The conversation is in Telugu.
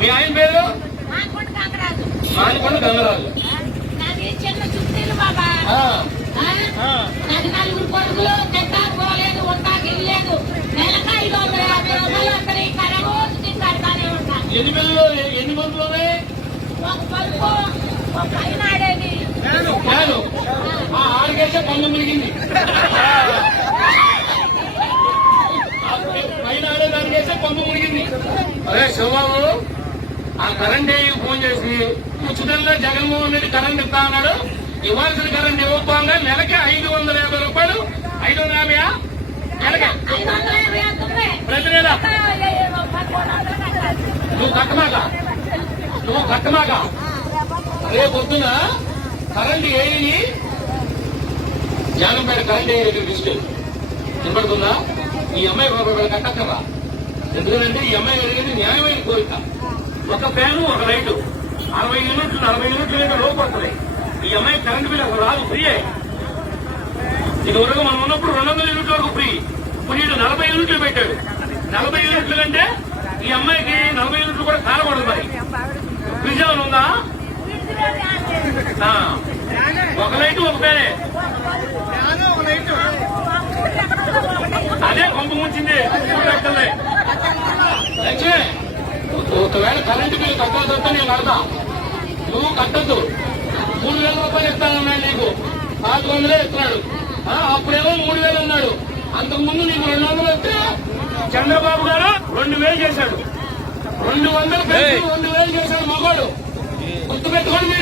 మీ ఆయన పేరు మానకొండ గంగరాజు. మానకొండ గంగరాజు. నాది చిన్న చుట్టేలు బాబా. నాకు 4 కొడుకులు, తింటాకు పోలేదు, ఉంటాకి ఇల్లేదు. నెలకు 550 రూపాయలు వస్తాయి. రోజు తింటాడుతానే ఉంటా. ఎన్ని పిల్లలు, ఎన్ని మందులు ఉన్నాయి? ఒక పలుపు, ఒక పైన ఆడేది. ఆడికేసే పన్ను మునిగింది. పైన ఆడేదానికేసే పన్ను మునిగింది. అదే శివబాబు ఆ కరెంట్ ఫోన్ చేసి ఉచితంగా జగన్మోహన్ రెడ్డి కరెంట్ ఇస్తా అన్నాడు. ఇవ్వాల్సిన కరెంట్ ఇవ్వకపోగా నెలకి 550 రూపాయలు. 550 నెలకి ప్రతి నెల. నువ్వు కట్టమాక రేపు పొద్దున కరెంట్ ఏది జానంపేట కరెంట్ ఏరియా డిస్ట్రిక్ట్ వినపడుతుందా? ఈ అమ్మాయి రూపాయలు కట్టక్కరా. ఎందుకంటే ఈ అమ్మాయి అడిగేది న్యాయమైన కోరిక. ఒక ఫ్యాను, ఒక లైటు 60 యూనిట్లు 40 యూనిట్లు లోపు వస్తున్నాయి. ఈ అమ్మాయి కరెంట్ బిల్ అసలు రాదు, ఫ్రీయే. ఇదివరకు మనం ఉన్నప్పుడు 200 యూనిట్ల వరకు ఫ్రీ. ఇప్పుడు వీడు 40 యూనిట్లు పెట్టాడు. 40 యూనిట్లు కంటే ఈ అమ్మాయికి 40 యూనిట్లు కూడా కాలకూడదు. మరి ఫ్రిడ్జ్ ఏమైనా ఉందా? ఒక లైటు, ఒక ఫ్యానే. అదే కొంప ముంచింది. లక్ష్మి, ఒకవేళ కరెంటు బిల్లు కట్టాల్సి వస్తే నేను కడతా. నువ్వు కట్టద్దు. 3000 రూపాయలు ఇస్తానన్నాడు నీకు. 400 ఇస్తున్నాడు. అప్పుడేమో 3000 అన్నాడు. అంతకుముందు నీకు 200 వస్తే చంద్రబాబు గారు 2000 చేశాడు. 200 పెంచి 2000 చేశాడు మగవాడు. గుర్తుపెట్టుకోండి మీరు.